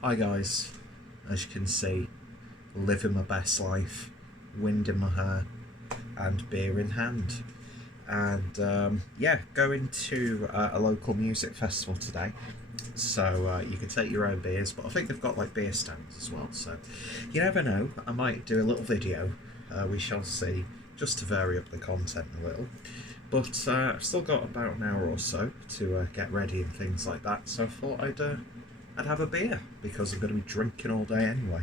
Hi guys, as you can see, living my best life, wind in my hair and beer in hand. And yeah, going to a local music festival today. So you can take your own beers, but I think they've got like beer stands as well. So you never know, I might do a little video, we shall see, just to vary up the content a little. But I've still got about an hour or so to get ready and things like that, so I thought I'd have a beer because I'm going to be drinking all day anyway,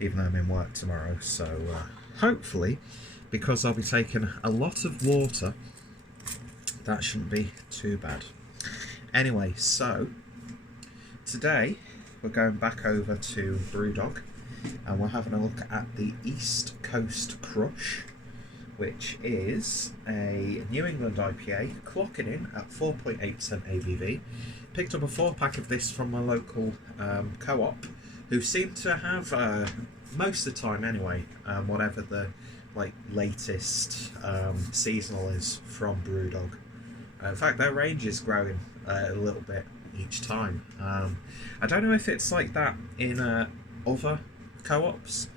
even though I'm in work tomorrow. So hopefully, because I'll be taking a lot of water, that shouldn't be too bad. Anyway, so today we're going back over to BrewDog and we're having a look at the East Coast Crush, which is a New England IPA, clocking in at 4.8% ABV. Picked up a 4-pack of this from my local co-op, who seem to have, most of the time anyway, whatever the latest seasonal is from BrewDog. In fact, their range is growing a little bit each time. I don't know if it's like that in other co-ops,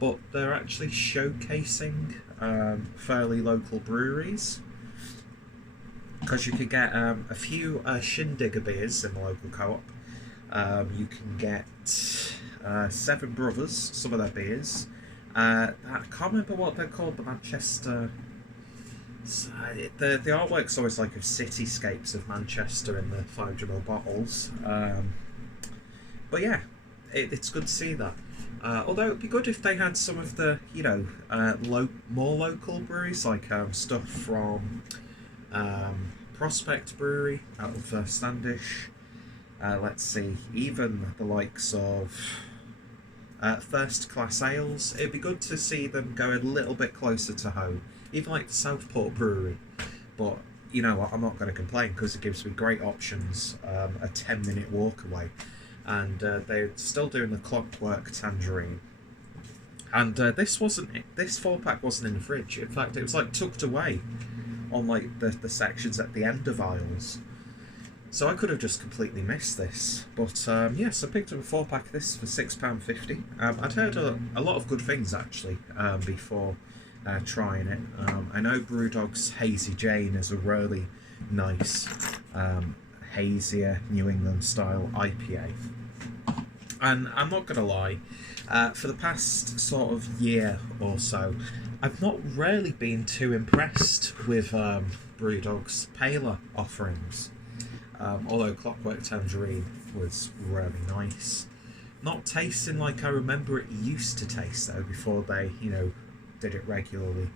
but they're actually showcasing fairly local breweries, because you could get a few Shindigger beers in the local co-op. You can get Seven Brothers, some of their beers. I can't remember what they're called, the Manchester... The artwork's always like of cityscapes of Manchester in the 500ml bottles. But yeah, it's good to see that. Although it'd be good if they had some of the, more local breweries, like stuff from Prospect Brewery out of Standish. Let's see, even the likes of First Class Ales. It'd be good to see them go a little bit closer to home, even like the Southport Brewery. But you know what, I'm not going to complain because it gives me great options, a 10-minute walk away. And they're still doing the Clockwork Tangerine. And this 4-pack wasn't in the fridge. In fact, it was like tucked away on like the sections at the end of aisles. So I could have just completely missed this. But yes, I picked up a 4-pack of this for £6.50. I'd heard a lot of good things actually before trying it. I know BrewDog's Hazy Jane is a really nice hazier New England style IPA. And I'm not going to lie, for the past sort of year or so, I've not really been too impressed with BrewDog's paler offerings. Although Clockwork Tangerine was really nice. Not tasting like I remember it used to taste though, before they, did it regularly.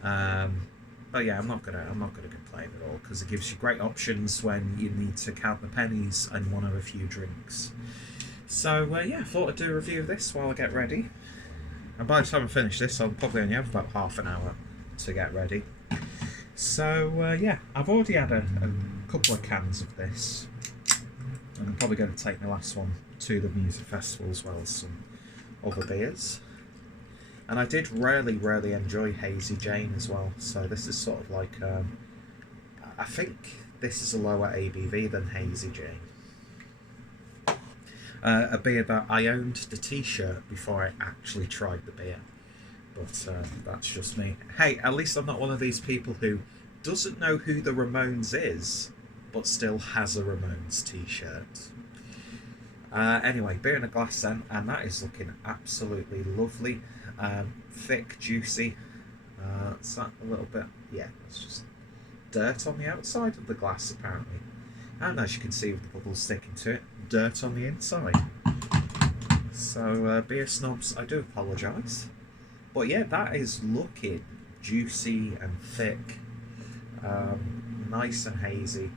But yeah, I'm not gonna complain at all, because it gives you great options when you need to count the pennies and want to have a few drinks. So yeah, I thought I'd do a review of this while I get ready. And by the time I finish this, I'll probably only have about half an hour to get ready. So yeah, I've already had a couple of cans of this, and I'm probably going to take the last one to the music festival as well as some other beers. And I did really enjoy Hazy Jane as well, so this is sort of like, I think this is a lower ABV than Hazy Jane. A beer that I owned the t-shirt before I actually tried the beer, but that's just me. Hey, at least I'm not one of these people who doesn't know who the Ramones is, but still has a Ramones t-shirt. Anyway, beer in a glass then, and that is looking absolutely lovely. Thick, juicy. It's that a little bit, yeah, it's just dirt on the outside of the glass apparently. And as you can see with the bubbles sticking to it, dirt on the inside. So beer snobs, I do apologise. But yeah, that is looking juicy and thick. Nice and hazy.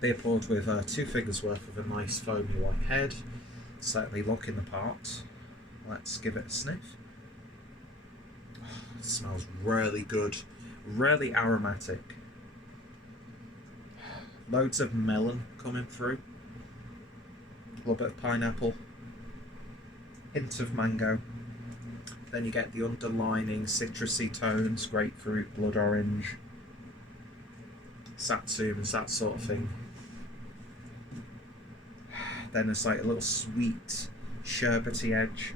Beer poured with 2 fingers worth of a nice foamy white head. Certainly looking the part. Let's give it a sniff. It smells really good, really aromatic. Loads of melon coming through. A little bit of pineapple. Hint of mango. Then you get the underlining citrusy tones, grapefruit, blood orange, satsumas, that sort of thing. then there's like a little sweet, sherbety edge.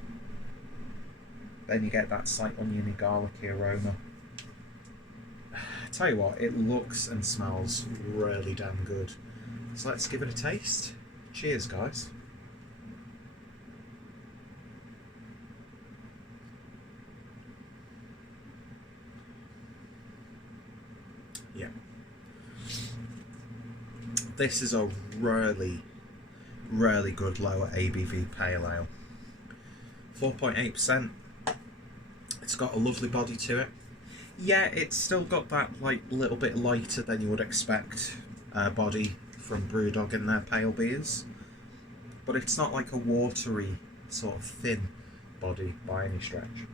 Then you get that slight oniony, garlicky aroma. Tell you what, it looks and smells really damn good. So let's give it a taste. Cheers, guys. Yeah. This is a really, really good lower ABV pale ale. 4.8%. It's got a lovely body to it. Yeah, it's still got that like little bit lighter than you would expect body from BrewDog in their pale beers, but it's not like a watery sort of thin body by any stretch.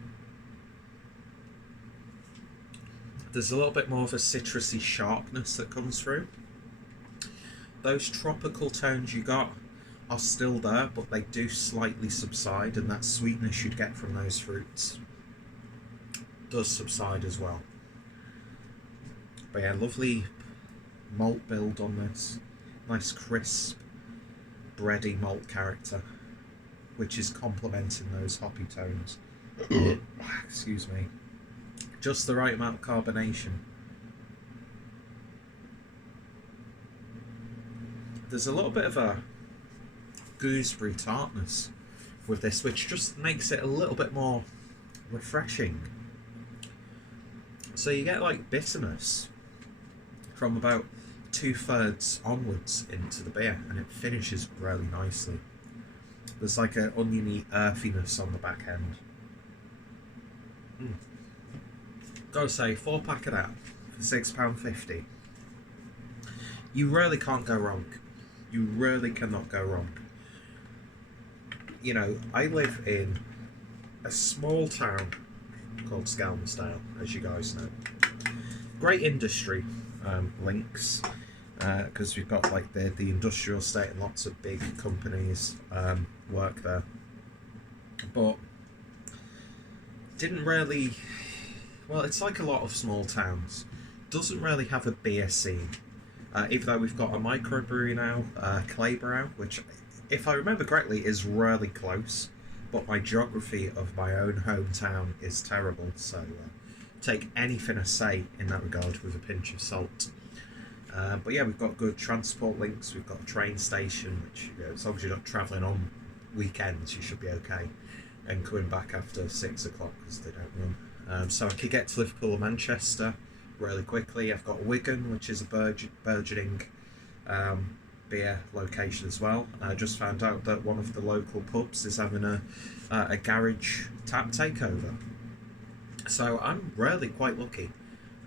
There's a little bit more of a citrusy sharpness that comes through. Those tropical tones you got are still there, but they do slightly subside, and that sweetness you'd get from those fruits does subside as well. But yeah, lovely malt build on this. Nice crisp, bready malt character, which is complementing those hoppy tones. Excuse me. Just the right amount of carbonation. There's a little bit of a gooseberry tartness with this, which just makes it a little bit more refreshing. So you get like bitterness from about 2/3 onwards into the beer, and it finishes really nicely. There's like an oniony earthiness on the back end. Gotta say, 4-pack of that for £6.50. You really can't go wrong. You really cannot go wrong. You know, I live in a small town called Skelmersdale, as you guys know. Great industry links, because we've got like the industrial estate and lots of big companies work there. But didn't really, well, it's like a lot of small towns. Doesn't really have a beer scene. Even though we've got a microbrewery now, Claybrow, which, if I remember correctly, is really close. But my geography of my own hometown is terrible, so take anything I say in that regard with a pinch of salt. But yeah, we've got good transport links. We've got a train station, which, you know, as long as you're not travelling on weekends, you should be okay. And coming back after 6 o'clock, because they don't run. So I could get to Liverpool or Manchester really quickly. I've got Wigan, which is a burgeoning beer location as well. I just found out that one of the local pubs is having a garage tap takeover. So I'm really quite lucky.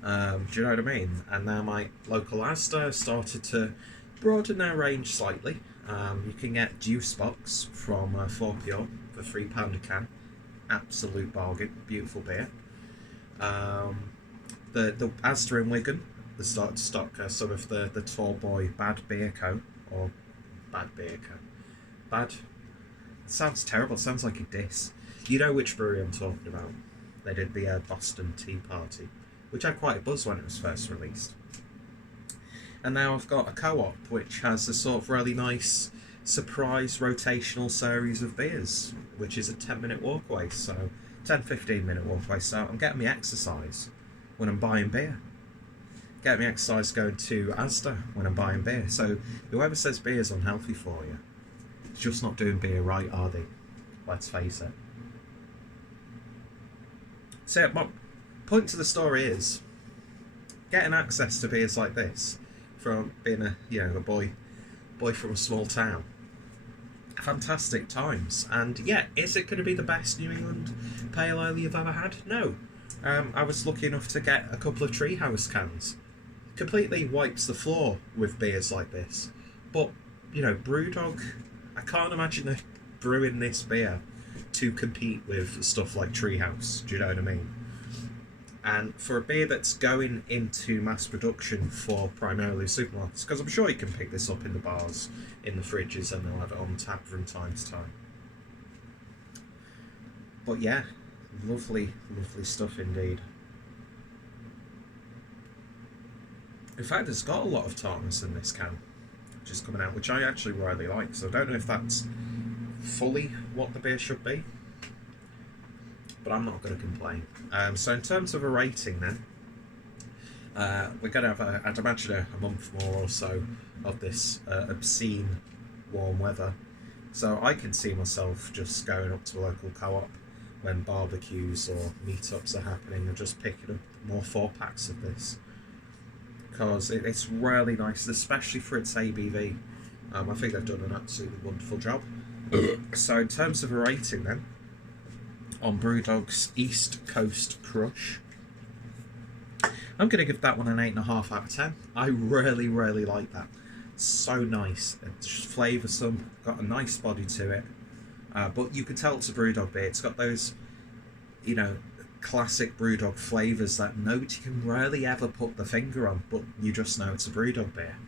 Do you know what I mean? And now my local Asda started to broaden their range slightly. You can get Juice Box from 4Pure for £3 a can. Absolute bargain. Beautiful beer. The Asda in Wigan, the start to stock some of the tall boy Bad Beer Co. Or Bad Beer Co. Bad. It sounds terrible. It sounds like a diss. You know which brewery I'm talking about. They did the Boston Tea Party, which had quite a buzz when it was first released. And now I've got a co-op which has a sort of really nice surprise rotational series of beers, which is a 10-minute walk away, so 10-15 minute walk away. So I'm getting me exercise when I'm buying beer. Get me exercise going to Asda when I'm buying beer. So whoever says beer's unhealthy for you, it's just not doing beer right, are they? Let's face it. So my point to the story is getting access to beers like this from being a boy from a small town. Fantastic times. And yeah, is it going to be the best New England pale ale you've ever had? No. I was lucky enough to get a couple of Treehouse cans. Completely wipes the floor with beers like this. But, you know, BrewDog, I can't imagine them brewing this beer to compete with stuff like Treehouse. Do you know what I mean? And for a beer that's going into mass production for primarily supermarkets, because I'm sure you can pick this up in the bars, in the fridges, and they'll have it on tap from time to time. But yeah, lovely, lovely stuff indeed. In fact, it's got a lot of tartness in this can. which is coming out, which I actually really like. So I don't know if that's fully what the beer should be, but I'm not going to complain. So in terms of a rating then, we're going to have, I'd imagine, a month more or so of this obscene warm weather. So I can see myself just going up to a local co-op when barbecues or meetups are happening and just picking up more 4-packs of this. Because it's really nice, especially for its ABV. I think they've done an absolutely wonderful job. So in terms of a rating then, on BrewDog's East Coast Crush, I'm going to give that one an 8.5 out of 10. I really, really like that. So nice. It's flavoursome, got a nice body to it. But you can tell it's a BrewDog beer. It's got those, you know, classic BrewDog flavours that nobody can really ever put the finger on, but you just know it's a BrewDog beer.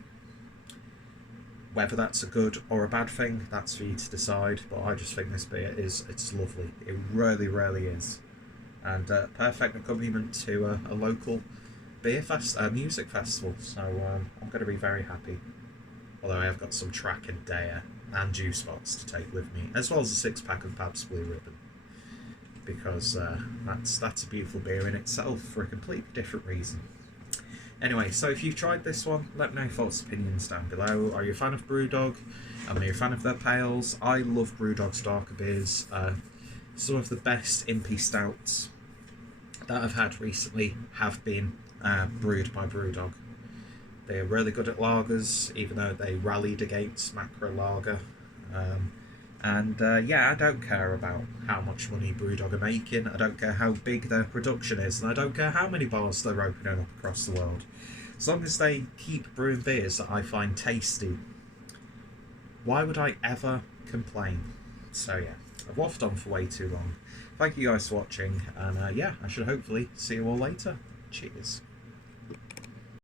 Whether that's a good or a bad thing, that's for you to decide, but I just think this beer it's lovely. It really, really is. And perfect accompaniment to a local music festival, so I'm going to be very happy. Although I have got some track and dare and juice box to take with me, as well as a 6-pack of Pabst Blue Ribbon, because that's a beautiful beer in itself for a completely different reason. Anyway, so if you've tried this one, let me know your thoughts and opinions down below. Are you a fan of BrewDog? Am I a fan of their pales? I love BrewDog's darker beers. Some of the best impy stouts that I've had recently have been brewed by BrewDog. They're really good at lagers, even though they rallied against macro lager. Yeah, I don't care about how much money BrewDog are making. I don't care how big their production is, and I don't care how many bars they're opening up across the world. As long as they keep brewing beers that I find tasty, why would I ever complain? So yeah, I've waffled on for way too long. Thank you guys for watching, and yeah, I should hopefully see you all later. Cheers.